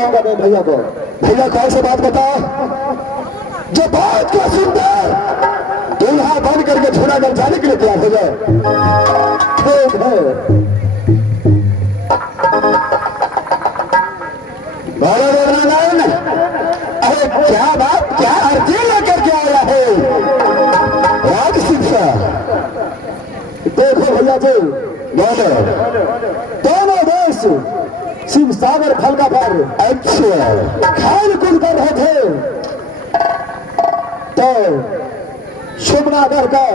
बताऊंगा मैं भैया को। भैया कौन सी बात बताओ जो बहुत क्या सुंदर दूल्हा बन करके झूलाघर जाने के लिए तैयार हो जाए। ठीक है नारायण। अरे क्या बात, क्या अर्जी लेकर के आया है राज शिक्षा। देखो भैया जी, दोनों देश शिव सागर फलका पर अच्छा खेल कूद कर रहे थे तो शुभनागर का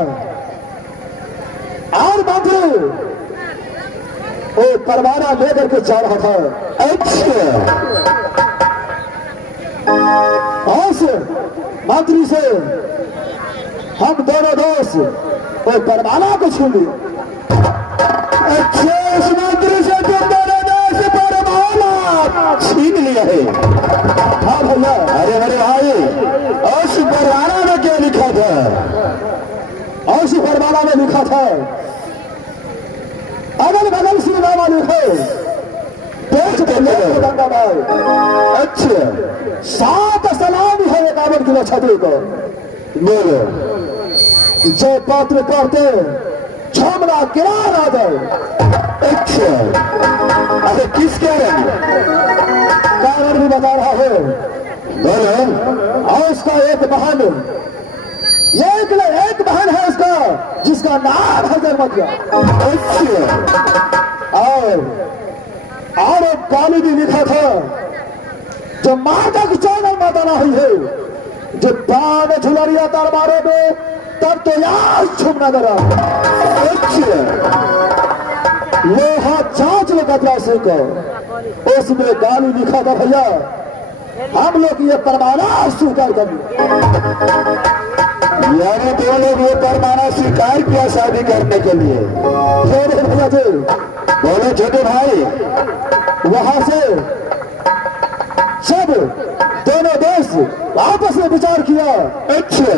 और मंत्री वो परवाना लेकर के जा रहा था। अच्छा उस मंत्री से हम दोनों दोस्त वो परवाना को छू लिए। अच्छा उस मंत्री से तुम दोनों दोस्त परवाना छीन लिया है। हाँ भैया। अरे अरे भाई उस परवाना में क्या लिखा था? उस परवाना में लिखा था अगल बगल श्री रामा लिखो गंगा माई। अच्छा 7 सलामी है 51 किलो छतरी को बोलो जय पात्र करते छमना किरार आ जाए। अच्छा अरे किस कारण भी बता रहा है बोलो। और उसका एक बहन एक बहन है उसका जिसका नाम है जरमतिया। और एक गाली भी लिखा था जो माता की चौदह माता हुई है जो दान झुलरिया दरबारों में तब तो यार छुप नजर आ। लोहा जांच लगा सिंह को उसमें गाली लिखा था भैया हम लोग ये परमाना स्वीकार कर यानी दो लोग ये परमाना स्वीकार किया शादी करने के लिए। भैया जी बोलो छोटे भाई वहां से सब दोनों दोस्त आपस में विचार किया। अच्छा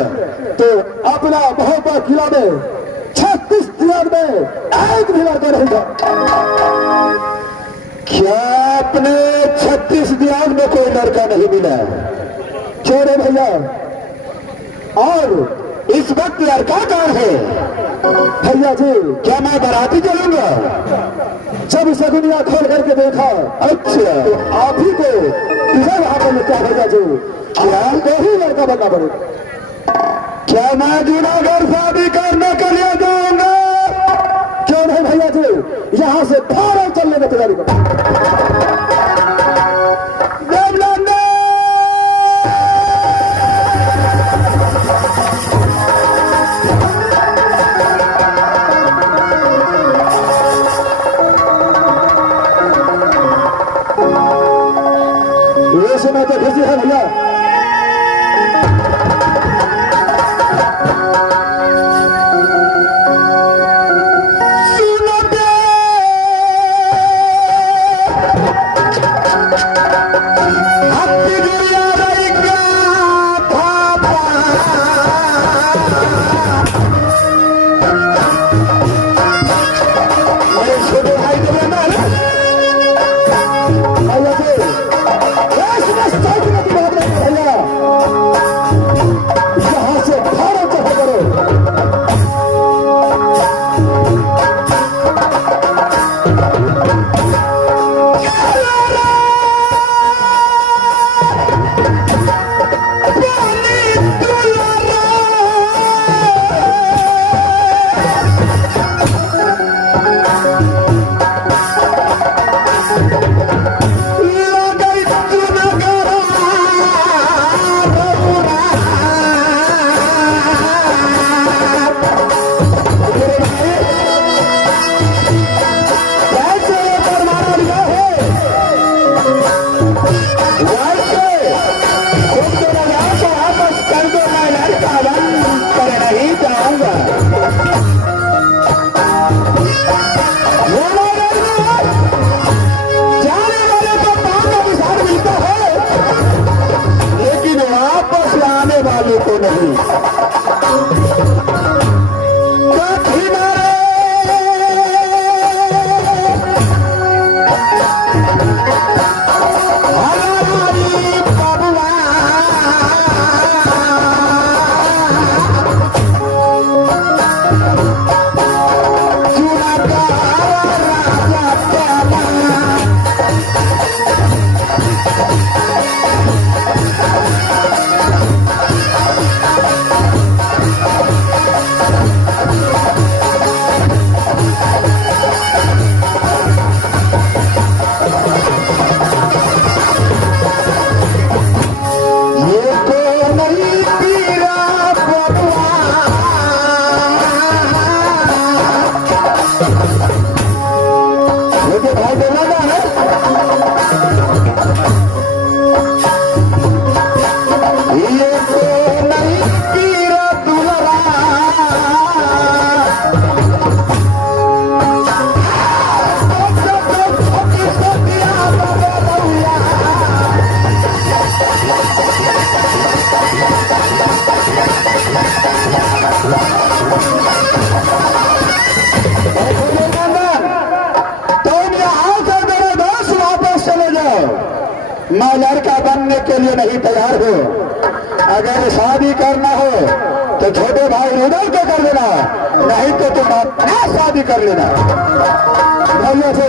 तो अपना महोबा किला में 36 दिनों में एक भी लड़का रहेगा। क्या अपने 36 दिनों में कोई लड़का नहीं मिला? छोड़े भैया। और इस वक्त लड़का कौन है? भैया जी क्या मैं बाराती चलूंगा? जब सगुनिया खोल करके देखा अच्छा तो आप ही को इधर वहां पर क्या भैया जी क्या को ही लड़का बनना पड़ेगा। क्या मैं जूनागढ़ शादी करने के लिए जाऊंगा? क्यों नहीं भैया जी यहां से भारत चलने की तैयारी करो। ये समय तो खुशी है भैया। तुम यहाँ से मेरे दोस्त वापस चले जाओ। मैं लड़का बनने के लिए नहीं तैयार हूँ। अगर शादी करना हो तो छोटे भाई उधर को कर लेना, नहीं तो तुम अपना शादी कर लेना। भैया से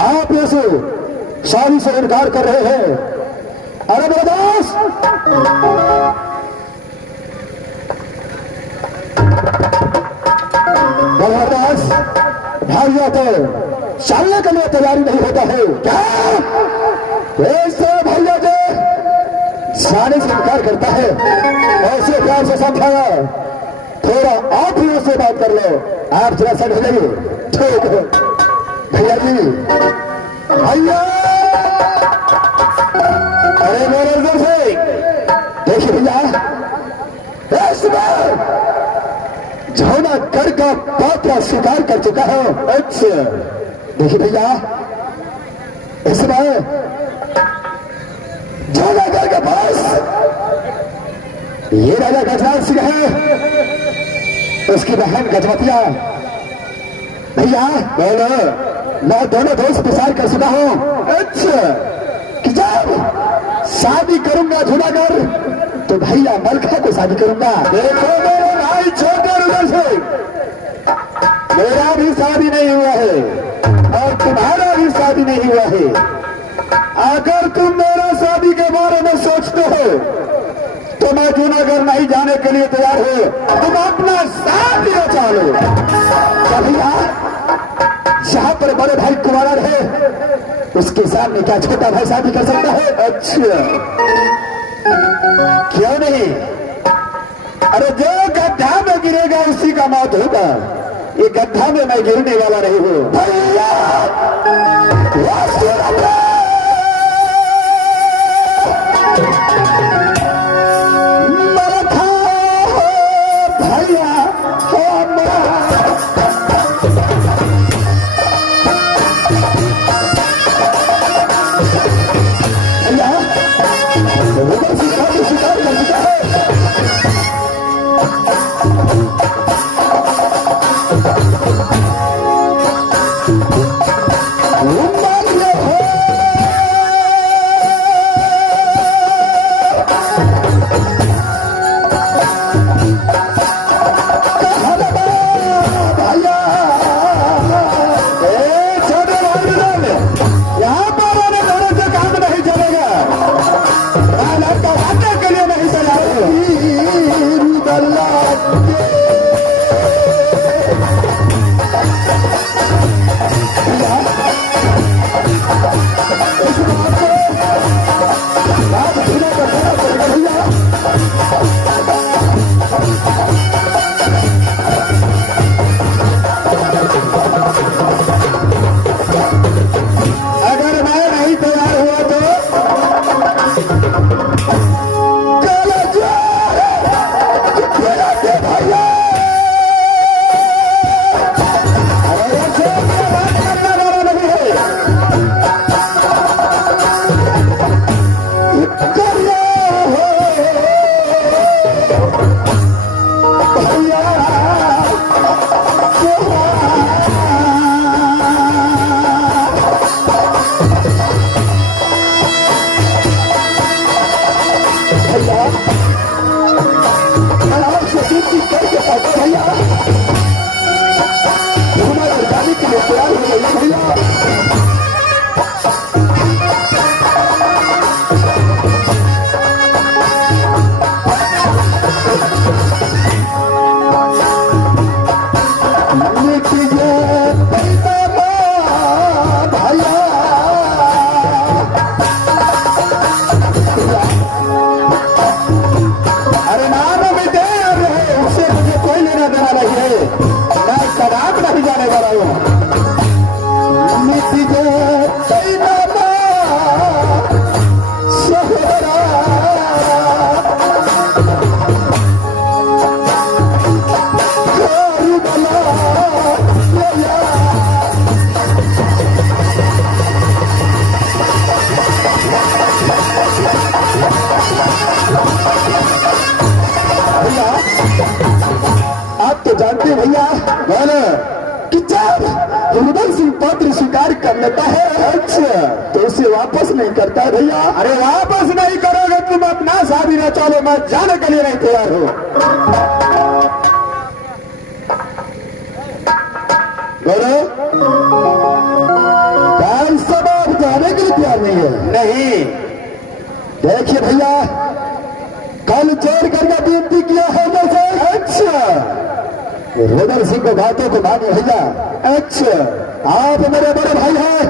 आप ऐसे शादी से इनकार कर रहे हैं? अरे मेरे दोस्त, भैया तो चलने के लिए तैयारी नहीं होता है क्या? ऐसे भैया जो जाने से इनकार करता है, ऐसे प्यार से समझाया। थोड़ा आप ही उससे बात कर लो। आप जरा समझ जाइए। ठीक है भैया जी। भैया अरे मेरे इधर से देखिए भैया, इसमें झोना कर का पात्र स्वीकार कर चुका है। अच्छा देखिए भैया, इसमें झोनागढ़ के पास ये राजा गजराज सिंह है, उसकी बहन गजवतिया। भैया बोलो, मैं दोनों दोस्त विचार कर चुका हूं। अच्छा कि जब शादी करूंगा झोनागढ़ तो भैया मलखा को शादी करूंगा। देखो मेरे भाई छोटे उधर से, मेरा भी शादी नहीं हुआ है और तुम्हारा भी शादी नहीं हुआ है। अगर तुम मेरा शादी के बारे में सोचते हो तो मैं जूनागढ़ नहीं जाने के लिए तैयार हूं। तुम अपना शादी रचा लो। भैया जहां पर बड़े भाई कुमार है, उसके सामने क्या छोटा भाई शादी कर सकता है? अच्छा क्यों नहीं? अरे जो गड्ढा में गिरेगा उसी का मौत होगा। ये गड्ढा में मैं गिरने वाला नहीं हूं। भैया जानते भैया बोलो कि जब रुदल सिंह पत्र स्वीकार कर लेता है अच्छा तो उसे वापस नहीं करता है भैया। अरे वापस नहीं करोगे तुम अपना शादी न चलो मैं जाने के लिए नहीं तैयार हो। बोलो क्या सब आप जाने के लिए तैयार नहीं है? नहीं। देखिए भैया कल जोड़ करके विनती किया है जैसे अच्छा रुदल सिंह को बातों को मानिए भैया। अच्छा आप मेरे बड़े भाई हैं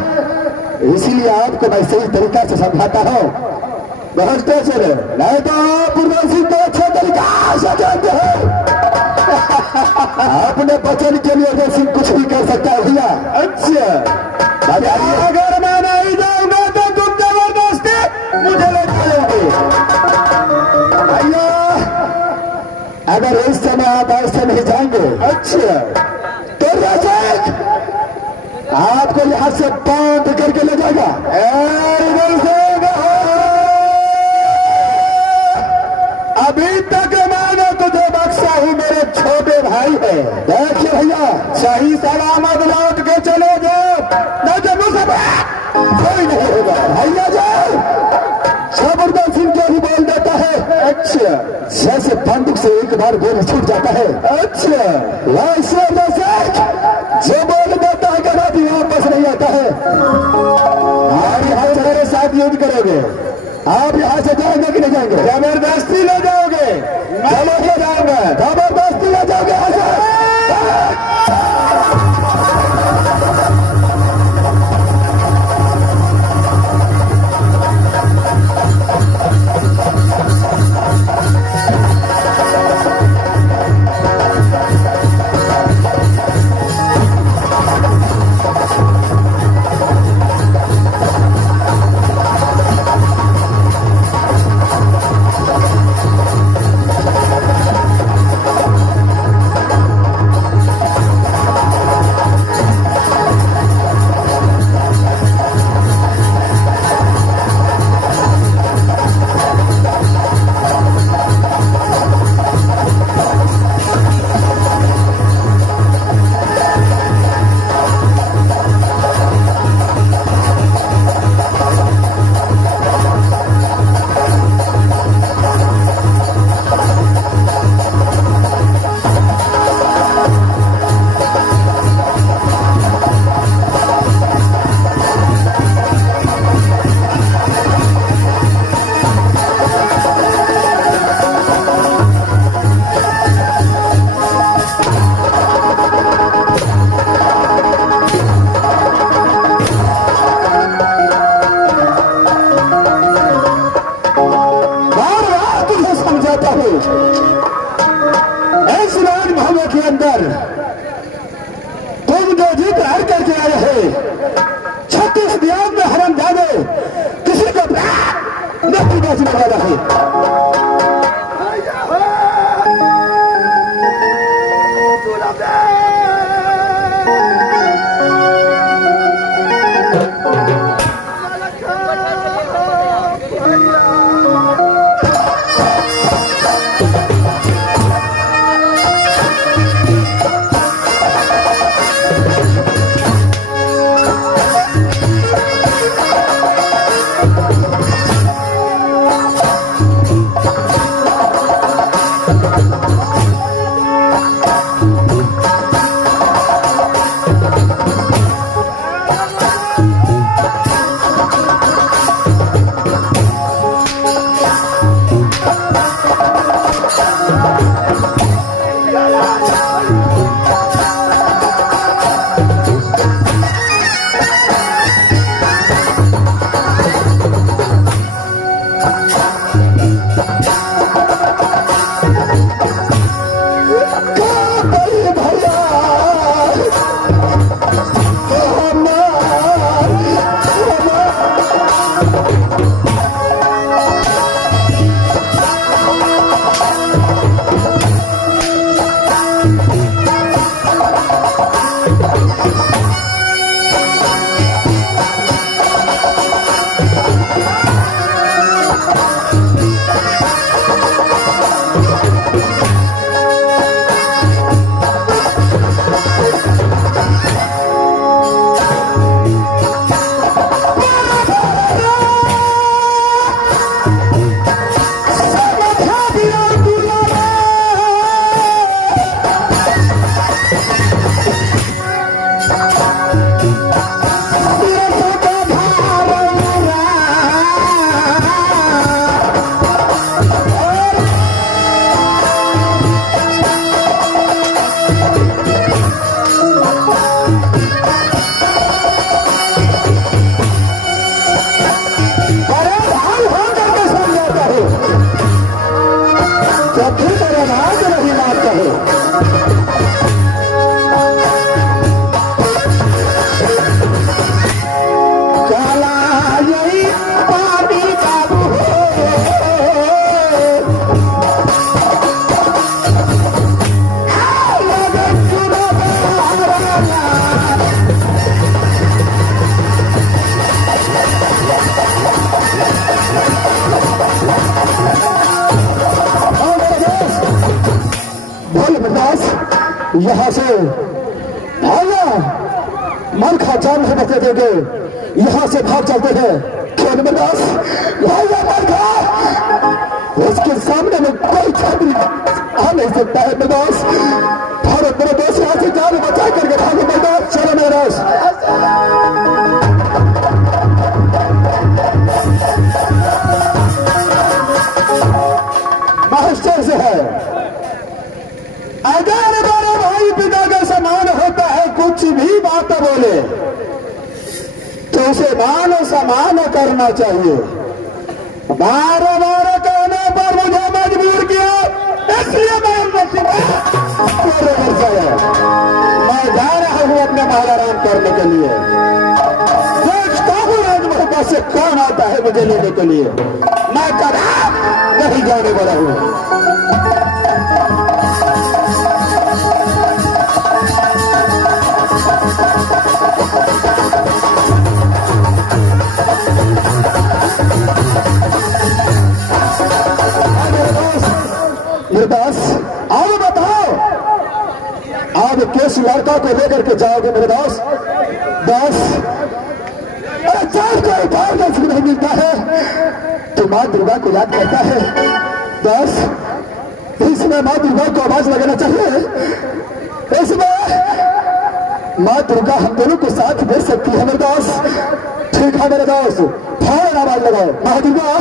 इसीलिए आपको मैं सही तरीका से समझाता हूँ समझते चले नहीं तो आप रुदल सिंह को अच्छे तरीका से जानते हैं। अपने बचन के लिए रुदल सिंह कुछ भी कर सकता है भैया। अच्छा अगर मैं नहीं जाऊंगा तो तुम जबरदस्ती मुझे ले जाओगे भैया। अगर इस समय आप ऐसे नहीं जाएंगे अच्छा तो रजक आपको यहां से बांध करके ले जाएगा। अभी तक मैंने तुझे बख्शा ही मेरे छोटे भाई है। देखिए भैया सही सलामत लौट के चले जाओ न जब कोई नहीं होगा भैया जाओ। जबरदस्त सिंह जो भी बोल देता है अच्छा जैसे बंदूक से एक बार गोली छूट जाता है अच्छा वैसे जो बोल देता है कभी वापस नहीं आता है। आप यहाँ से मेरे साथ युद्ध करोगे आप यहाँ से जाएंगे कि नहीं जाएंगे? जबरदस्ती ले जाओगे मैं ले जाऊंगा जबरदस्ती ले जाओगे यहाँ से। तुम जो जीत हार करके आए हैं 36 दियान में हरम जाने किसी को नहीं बचने वाला है। काला यही पानी बाबू बोल बर्दाश्त यहाँ से भागा मन खा जान है बचे देंगे यहाँ से भाग चलते हैं खेल बर्दाश्त भागा मन खा उसके सामने में कोई छात्री आ नहीं सकता है बर्दाश्त भारत मेरे दोस्त यहाँ से जान बचा करके भागो बर्दाश्त चलो मेरे दोस्त मास्टर से है अगर बड़े भाई पिता का समान होता है कुछ भी बात बोले तो उसे मान समान करना चाहिए बार बार कहने पर मुझे मजबूर किया इसलिए मैं जा रहा हूं अपने महाराम करने के लिए राजमहल से कौन आता है मुझे लेने के लिए मैं कभी नहीं जाने वाला हूं दास अब बताओ अब किस लड़का को लेकर के जाओगे मेरे दास दास चार को उठाओ नहीं मिलता है तो माँ दुर्गा को याद करता है दास इसमें माँ दुर्गा को आवाज लगाना चाहिए इसमें माँ दुर्गा हम दोनों को साथ दे सकती है मेरे दास ठीक है मेरे दास फौरन आवाज लगाओ माँ दुर्गा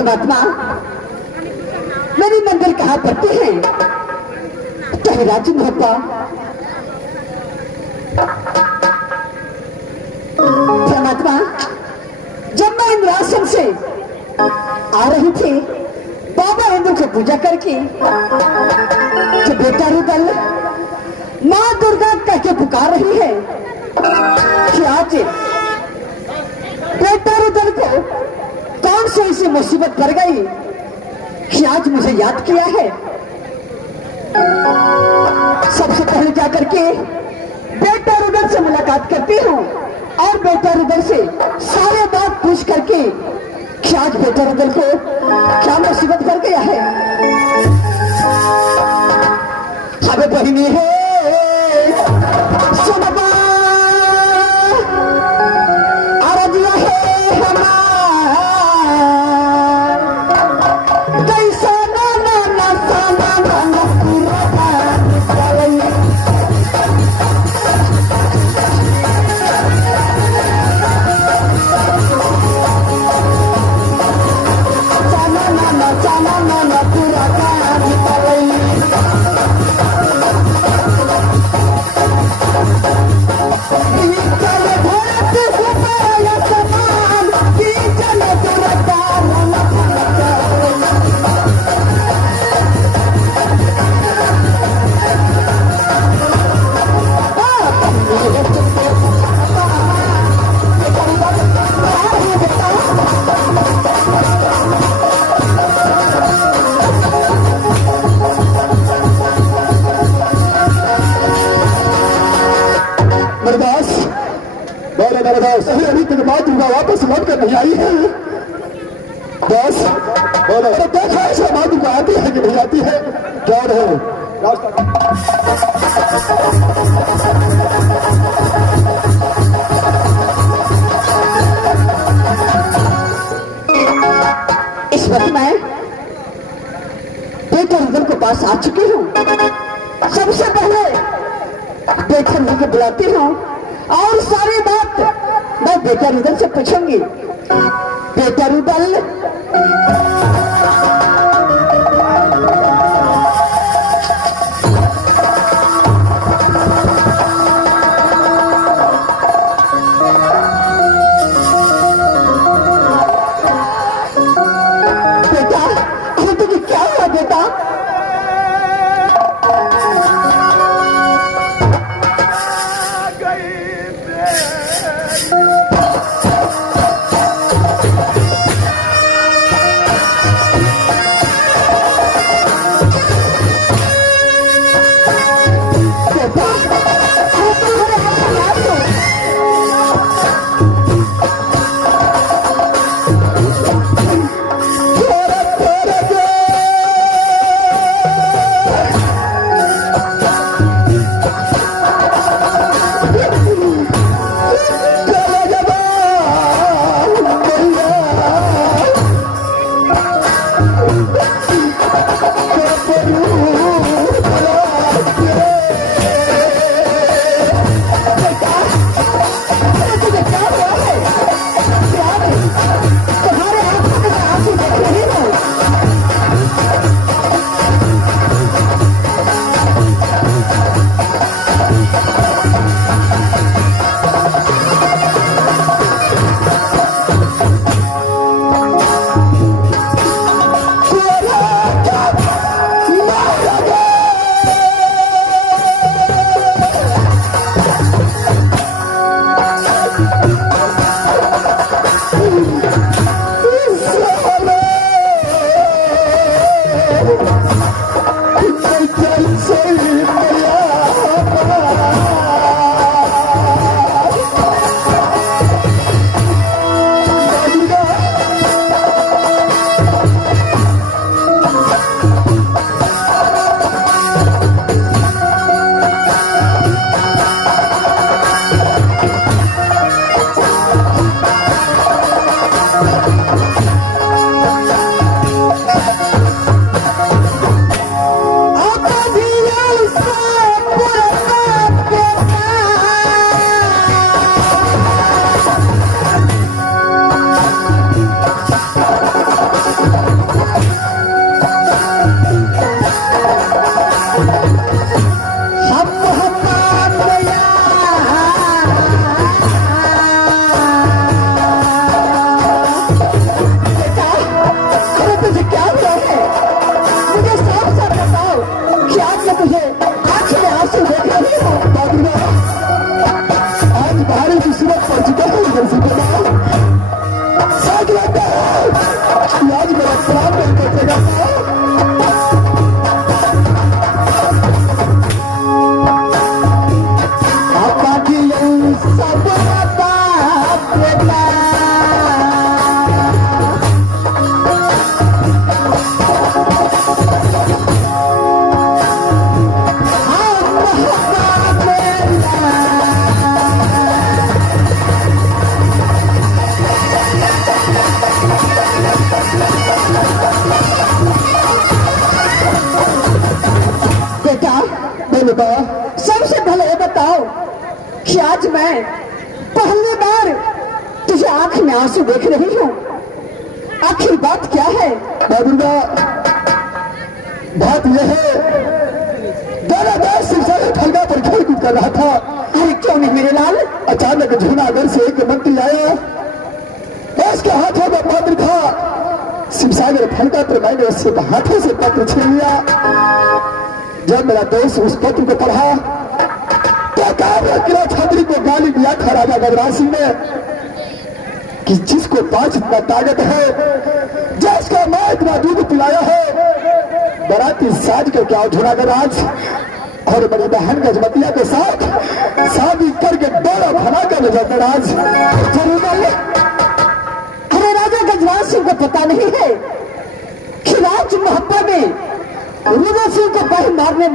परमात्मा मेरी मंदिर कहाँ पड़ती है? कहीं राज्य महत्ता परमात्मा, जब मैं इंद्रासन से आ रही थी बाबा इंद्र को पूजा करके कि बेटा रुदल माँ दुर्गा कह के पुकार रही है कि आज बेटा रुदल को कौन सी ऐसी मुसीबत पड़ गई कि आज मुझे याद किया है। सबसे पहले जाकर के बेटा रुदल से मुलाकात करती हूँ और बेटा रुदल से सारे बात पूछ करके कि आज बेटा रुदल को क्या मुसीबत पड़ गया है। हमें बहिनी है सुनबा आराध्या है हमार कैसा ना ना ना साना ना ना पूरा अभी तक माँ दुर्गा वापस लौट कर नहीं आई है। बस बोलो तो देखा ऐसा माँ दुर्गा आती है कि नहीं आती है? क्या रहे इस वक्त मैं बेटा रुदल के पास आ चुकी हूँ। सबसे पहले बेटा रुदल को बुलाती हूँ और सारी बात मैं बेटा रुदल से पूछूंगी। बेटा रुदल, बेटा अरे तुझे क्या हुआ बेटा? आज मैं पहली बार तुझे आंख में आंसू देख रही हूँ। आखिर बात क्या है? माँ दुर्गा, बात यह है, दादा दास सिंह फलगा पर खेल कूद कर रहा था। अरे क्यों नहीं मेरे लाल? अचानक जूनागढ़ से एक मंत्री आया, उसके हाथों में पत्र था शिवसागर फलका पर। मैंने उससे हाथों से पत्र छीन लिया। जब मेरा दोस्त उस पत्र को पढ़ा तो किला छात्री को गाली दिया था राजा गजराज सिंह ने कि जिसको 5 इतना ताकत है, जिसका मां इतना दूध पिलाया है, बराती साज कर क्या जूनागढ़ राज और बड़ी बहन गजमतिया के साथ शादी करके बड़ा भला का गजराज। अरे राजा गजराज सिंह को पता नहीं है कि राज मोहब्बत में रुद्र सिंह को बह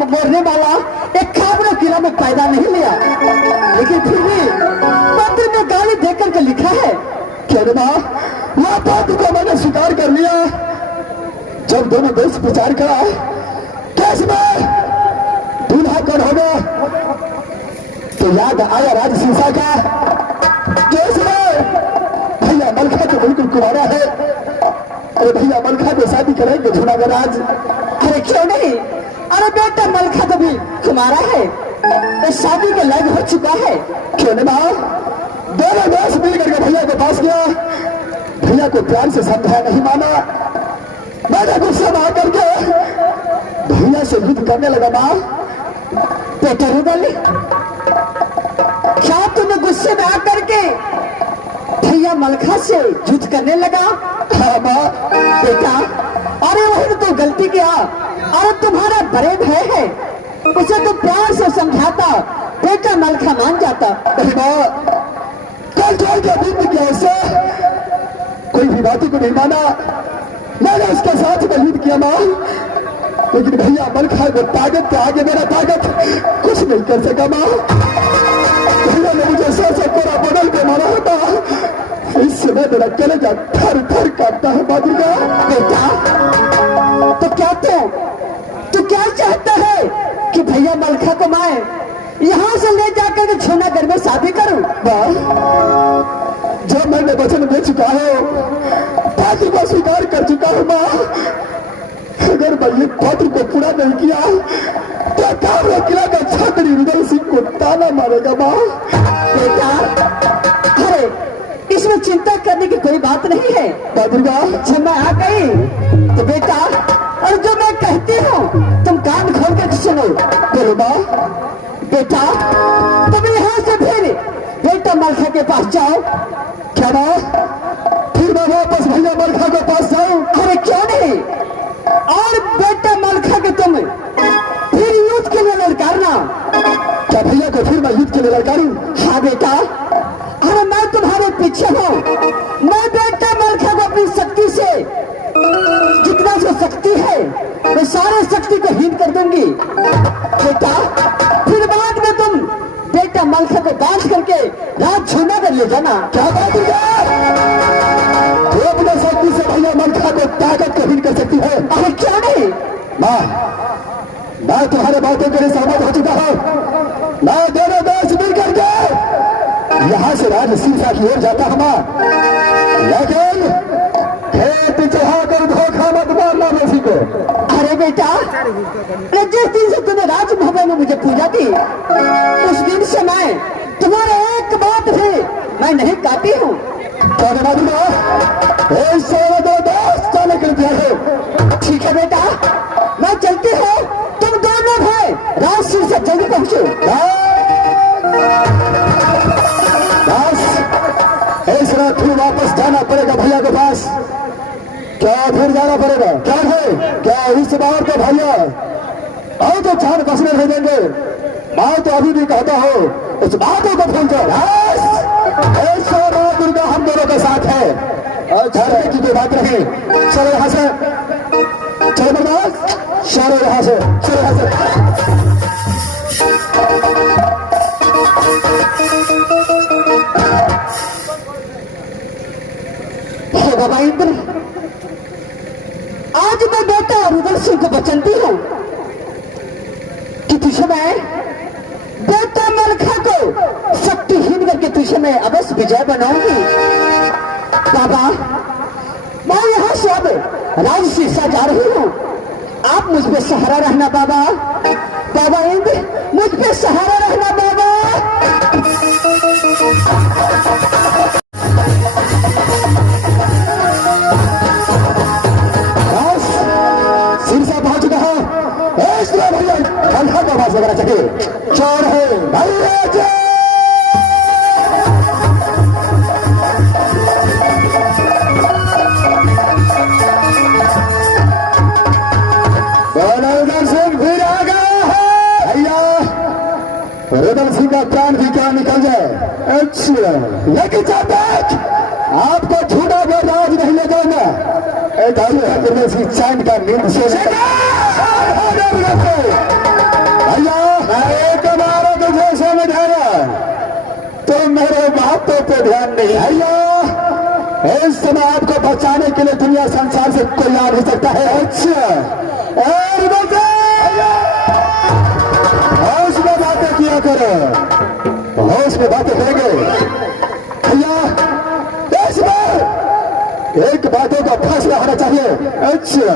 मोड़ने वाला एक खाबरा किला में पैदा नहीं लिया, लेकिन फिर भी पत्र में गाली देकर के लिखा है कि वह बात को मैंने स्वीकार कर लिया। जब दोनों देश प्रचार करा केस में दूल्हा कौन होगा तो याद आया राज सिंसा का केस में भैया मलखा तो बिल्कुल कुमारा है। अरे भैया मलखा को शादी करेंगे जूनागढ़ राज। अरे क्यों नहीं? अरे बेटा मलखा तो भी तुम्हारा है, तो शादी के लायक हो चुका है। क्यों नहीं मां? दोनों दोस्त मिल करके भैया के पास गया, भैया को प्यार से समझाया, नहीं माना। मैंने गुस्से में आकर के भैया से युद्ध करने लगा। मां बेटा रुदल, क्या तुमने गुस्से में आकर के भैया मलखा से युद्ध करने लगा? हाँ मां। बेटा अरे वही तो गलती किया। अरे तुम्हारा बड़े भाई है, उसे तो प्यार से समझाता, बेटा मलखा मान जाता। अरे मां, कल छोड़ के युद्ध किया उससे, कोई भी बातों को नहीं माना। मैंने उसके साथ में युद्ध किया मां, लेकिन भैया मलखा को ताकत के आगे मेरा ताकत कुछ नहीं कर सका मां। भैया ने मुझे सौ कोरा बदल के मारा होता, इस समय मेरा कलेजा थर थर काटता है मां दुर्गा। बेटा तो क्या तू क्या चाहता है कि भैया मलखा को मैं यहाँ से ले जाकर के जूनागढ़ में शादी करूं? जब मैंने वचन दे चुका हूं, पत्र को स्वीकार कर चुका हूं मां, अगर मैं ये पत्र को पूरा नहीं किया तो काबरा किला का छात्री रुदल सिंह को ताना मारेगा मां। बेटा अरे इसमें चिंता करने की कोई बात नहीं है मां दुर्गा। जब मैं आ गई तो बेटा, और जो मैं कहती हूँ तुम कान खोल कर सुनो। बोलो मां। बेटा तुम यहाँ से फिर बेटा मलखा के पास जाओ। क्या मां? फिर मैं वापस भैया मलखा के पास जाऊं? अरे क्यों नहीं? और बेटा मलखा के तुम फिर युद्ध के लिए ललकारना। क्या भैया को फिर मैं युद्ध के लिए ललकारूं? हाँ बेटा, अरे मैं तुम्हारे पीछे हूँ। मैं बेटा मलखा को अपनी शक्ति से जितना जो शक्ति है मैं सारे शक्ति को हीन कर दूंगी। बेटा फिर बाद में तुम बेटा मलखा को बांध करके रात जूनागढ़ ले जाना। क्या बात है? तो अपने शक्ति से भैया मलखा को ताकत को हीन कर सकती है? अरे क्यों नहीं? मां, मैं तुम्हारे बातों के लिए सहमत हो चुका हूं। मैं दोनों दोस्त मिल करके यहां से राज सिंसा की ओर जाता हूं मां, लेकिन खेत चढ़ाकर धोखा मत मारना किसी को। अरे बेटा, जिस दिन से तुमने राजभवन में मुझे पूजा दी, उस दिन से मैं तुम्हारे एक बात भी मैं नहीं काटी हूँ। ठीक है बेटा, मैं चलती हूँ। तुम दोनों भाई राजसिंह से जल्दी पहुंचो। इस रात फिर वापस जाना पड़ेगा भैया के पास। क्या फिर जाना पड़ेगा? क्या है? क्या इस बार तो भैया और तो 4 बसने रह देंगे। मैं तो अभी भी कहता हूँ उस बातों को भूल जाओ। दुर्गा हम दोनों के साथ है और झगड़े की कोई बात नहीं। चलो यहाँ से, चलो बर्दाश्त, चलो यहाँ से, चलो यहाँ से। बाबा इंद्र, आज मैं बेटा रुदल सिंह को बचनती हूँ कि तुझे मैं बेटा मलखा को शक्ति करके तुझे मैं अवश्य विजय बनाऊंगी। बाबा, मैं यहाँ से अब राज शीर्षा जा रही हूँ। आप मुझ पे सहारा रहना बाबा। बाबा इंद्र, मुझ पे सहारा रहना बाबा। शीर्षा पहुंच चुका है। भैया ठंडा का आवाज वगैरह चाहिए। चोर है भैया। रुदल सिंह का प्राण भी क्या निकल जाए। अच्छा, लेकिन आपको झूठा बर्दाश्त नहीं ले जाऊंगा। चैन का नींद से भैया, मैं एक बार तुझे समझाया, तुम मेरे बातों पे ध्यान नहीं। भैया, इस समय आपको बचाने के लिए दुनिया संसार से कोई आ नहीं सकता है। अच्छा, होश में बातें किया करो, होश में बातें करेंगे। भैया, इस बार एक बातों का फैसला होना चाहिए। अच्छा,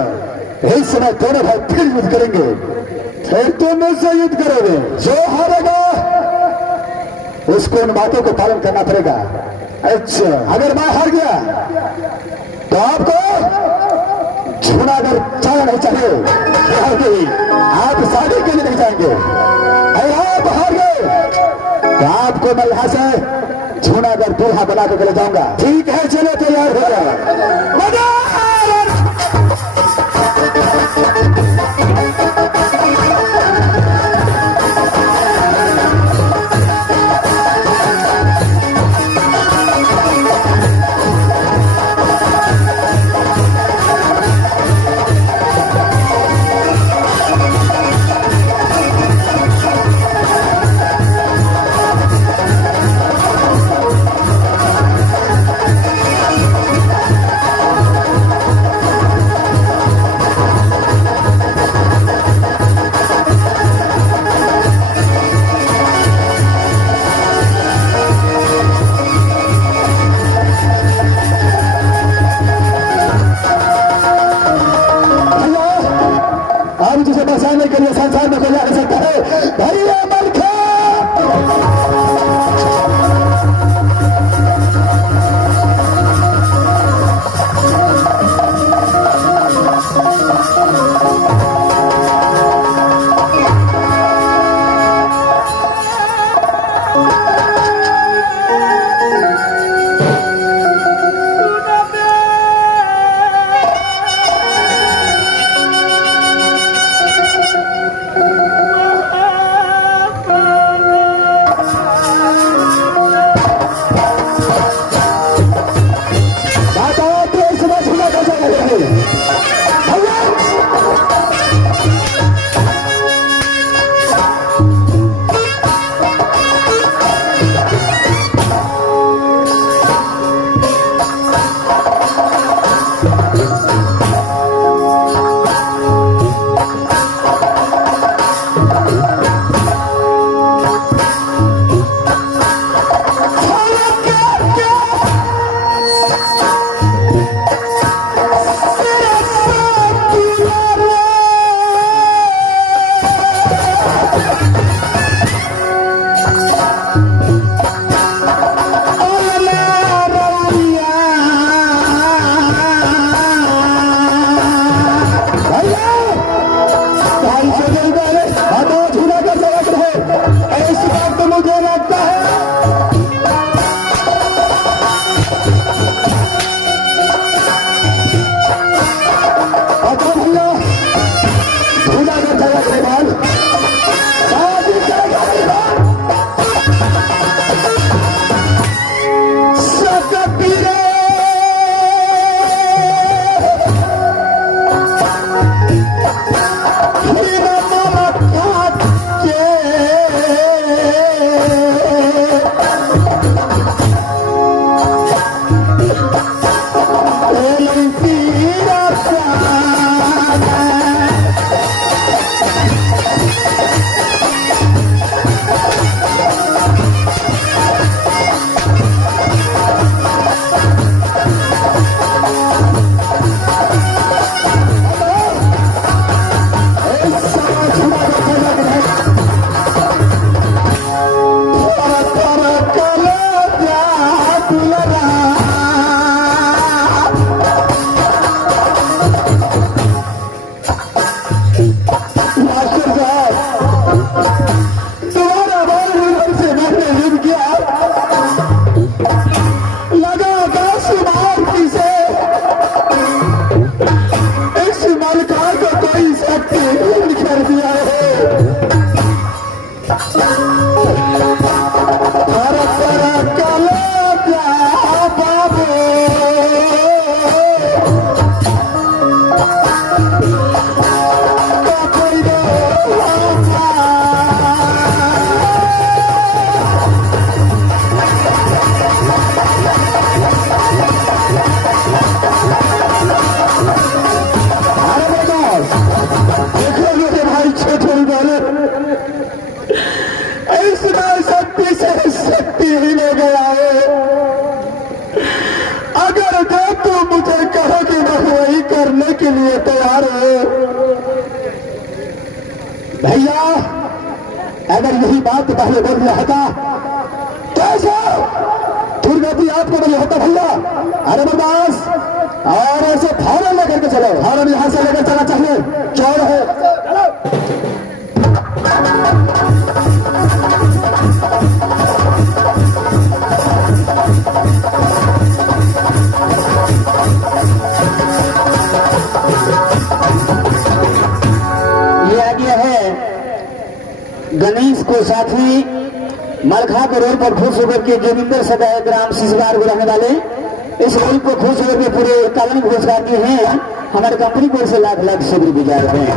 इस समय दोनों भाई फिर युद्ध करेंगे। फिर तुम मुझसे युद्ध करोगे। जो हारेगा उसको उन बातों को पालन करना पड़ेगा। अच्छा, अगर मैं हार गया तो आपको जूनागढ़ जाना नहीं चाहिए। आप शादी के लिए नहीं जाएंगे। अगर आप हार गए तो आपको मैं यहां से जूनागढ़ दूल्हा बना के ले जाऊंगा। ठीक है, चलो तैयार हो जाए। के लिए तैयार हो। भैया अगर यही बात पहले बोल दिया होता कैसे दुर्गति आपको बोली होता भैया। अरे बर्दास और ऐसे फौरन लेकर के चलो, फौरन यहां से लेकर चला चाहिए। चौड़ है ये आज्ञा है गणेश को साथी मलखा के रोड पर खुश होकर के जोगिंदर सदैव ग्राम सिसगार को रहने वाले इस रोड को खुश होकर के पूरे 51 पुरस्कार दिए हैं। हमारे कंपनी को से लाख लाख शुक्र गुजार हैं।